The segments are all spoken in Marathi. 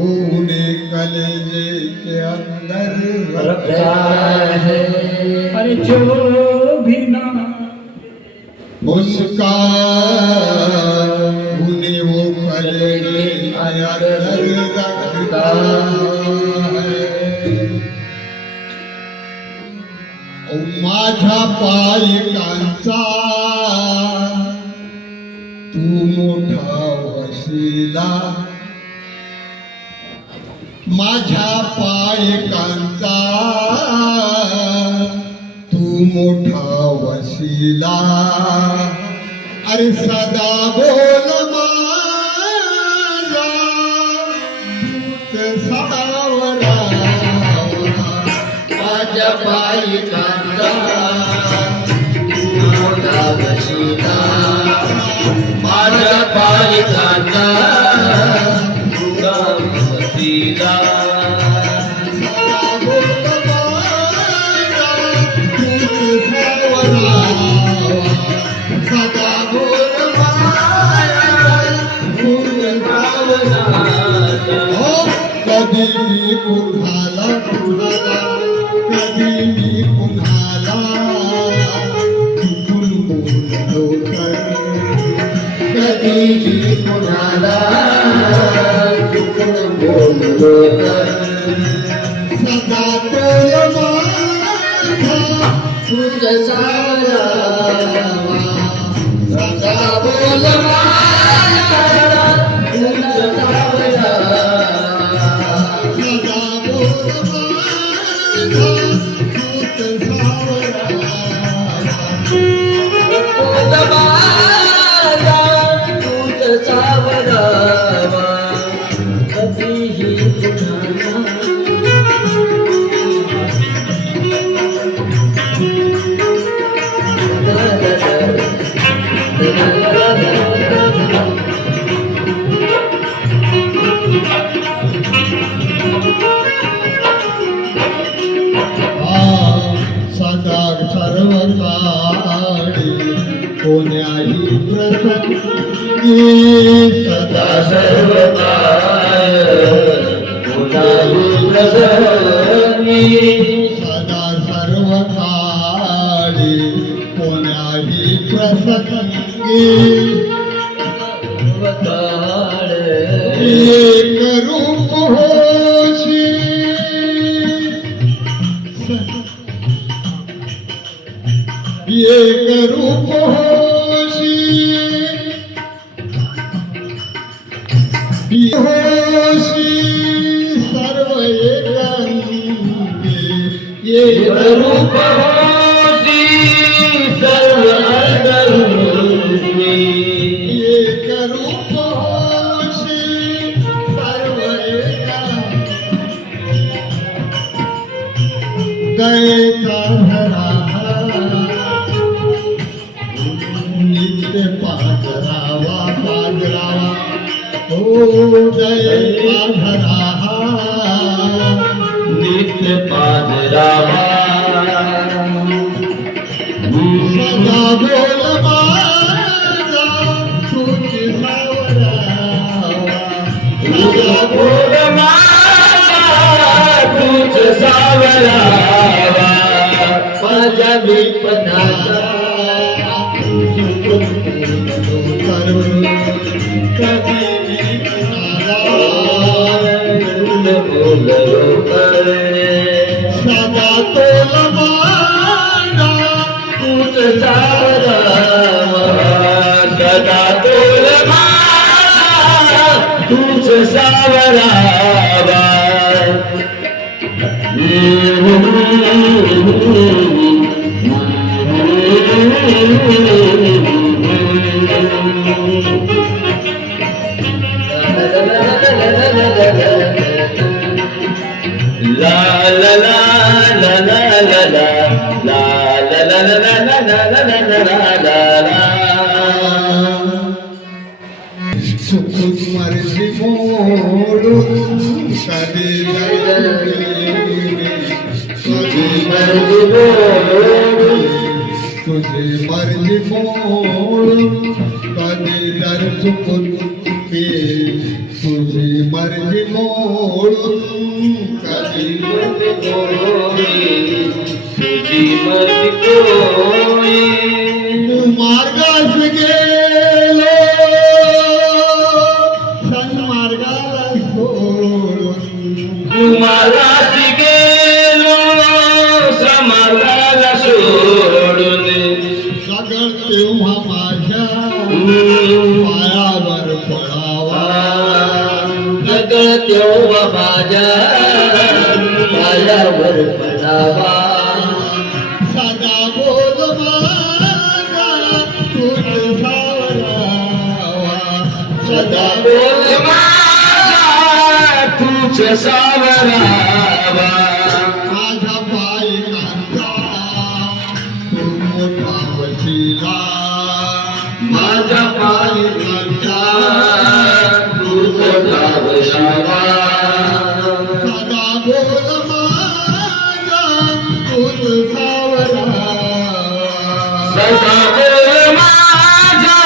ऊने कलेजे के अंदर रखता है। अरे जो भी ना उसका ऊने वो कलेजे के अंदर रखता है। माझ्या पायकांचा तू मोठा वशिला, माझ्या पायकांचा तू मोठा वशिला। अरे सदा बोल माझा तूच सावरा, माझ्या पायकांचा तू मोठा वशिला, माझ्या पायकांचा तू वशिला। कधी मी पुन्हाला पुन्हाला, कधी मी पुन्हाला चुकून बोललो तर, कधी मी कुणाला चुकून बोललो तर, सदा तोल माझा तुझ सावरावा, सदा बोल माझा तुझ सावरावा, सदा बोल माझा तूच सावरा। बोल माझा तुझ सावरावा, कधीही कुणाला सदा सर्व काळी कोण्याही प्रसंगी, सदा सर्व काळ कोणाही प्रसंगी, सदा सर्व काळी कोण्याही प्रसंगी सर्व काळ एक रूप होशी, एक रूप होशी, होशी सर्व एकांगी, एक रूप होसी सर्व अंगी, एक रूप होशी सर्व एकांगी। दयेचा धरा नित्य पाजरावा पाजरावा, हो दयेचा धरा नित्य पाजरावा, सदा बोल माझा तुझ सावरावा, सदा बोल माझा तुझ सावरावा, माझ्या विपदाचा कधी मी बोललो कर, सदा तोल माझा तुझ सावरावा, सदा तोल माझा तुझ सावरावा। La la la la la la la la la la la la la la la la la सुखुन मर्जी मोडून कधी तुझी मर्जी बोलून, तुझी मर्जी मोडून कधी दर चुकून तुझी मर्जी मोडून कधी तुझी मर्जी कोणी तू मार्गास गेलो सन्मार्गाला सोडून तुम्हालाच गेलो समाजाला सोडून सगळ तेव्हा माझ्या पायावर पडावा सगळ तेव्हा माझ्या पायावर पडावा सदा बोल माझा तुझ सावरावा सदा बोल माझा तूच सावरावा माझ्या पायी कांता तू मोठा वशिला माझ्या पायी कांता तूच सावरावा सदा बोल माझा तुझ सावरावा सदा बोल माझा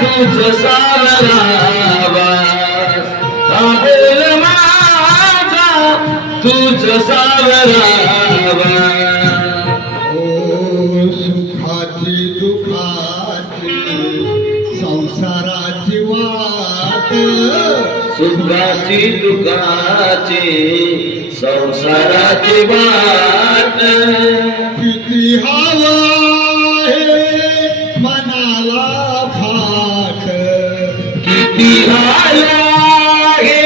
तूच सावरावा सदा बोल माझा तूच सावरावा ओ सुखाची दुखाची संसाराची वाट सुखाची दुःखाची संसाराची वाट किती हवा आहे मनाला फाट किती आला हे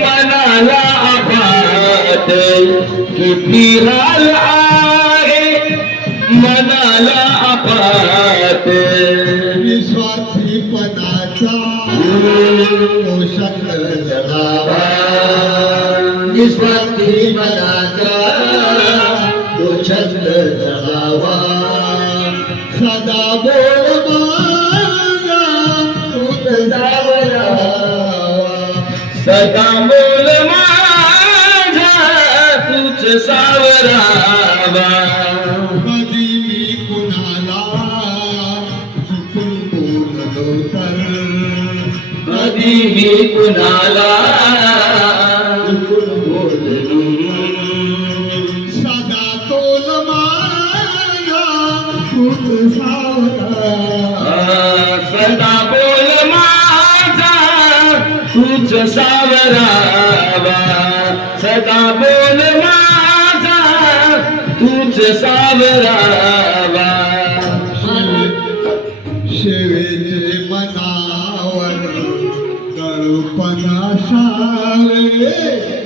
मनाला अफाट किती आला आहे मनाला अफाट निस्वार्थीपणाचा पोषक जगावा निस्वार्थी मनाचा दोषंत जगावा सदा बोल माझा तुझ सावरावा सदा बोल माझा तूच सावरावा कधी मी कुणाला चुकून बोललो तर कधी मी कुणाला चुकून बोललो सदा तोल माझा तुझ सावरावा सदा बोल माझा तूच सावरावा सदा बोल माझा तूच सावरावा शेवेचे मनावर दळपण असावे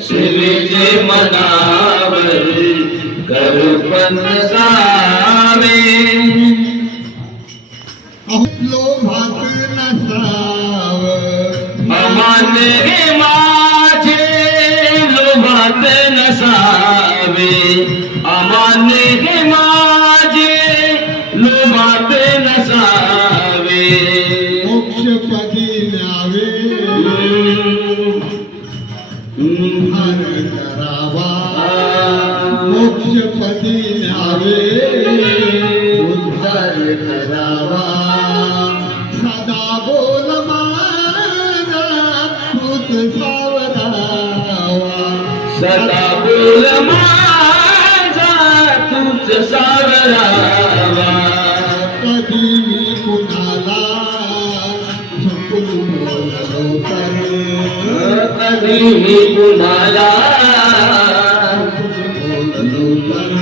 शिवेचे मनावर करुपण सावे लोभात नसावं अमान्य हे माझे लोभात नसावे अमान्य हे माझे लोभात नसावे मोक्षपदी न्यावे उद्धार करावा मोक्षपदी न्यावे उद्धार करावा सदा बोल माझा तुझ सावरावा सदा बोल माझा तूच सावरावा कधी मी कुणाला चुकून बोललो तर कधी मी कुणाला बोललो तर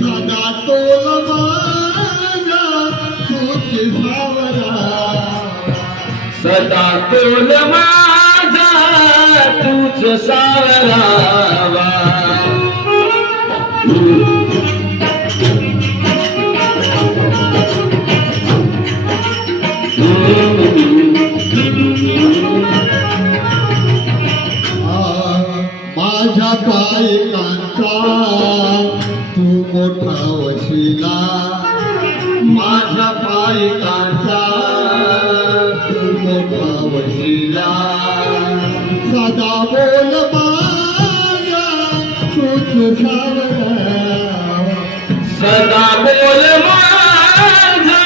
सदा तोल माझा तुझ सावरावा सदा तोल माझा तूच सावरावा माझ्या पायकांचा तू मोठा वशिला माझ्या पायकांचा तू मोठा वशिला सदा बोल माझा तुझ सावरावा सदा बोल माझा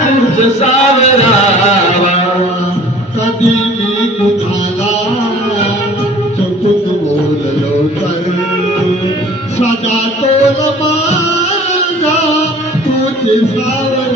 तूच सावरावा कधी मी बसलो तर सदा तोल माझा तुझी सावली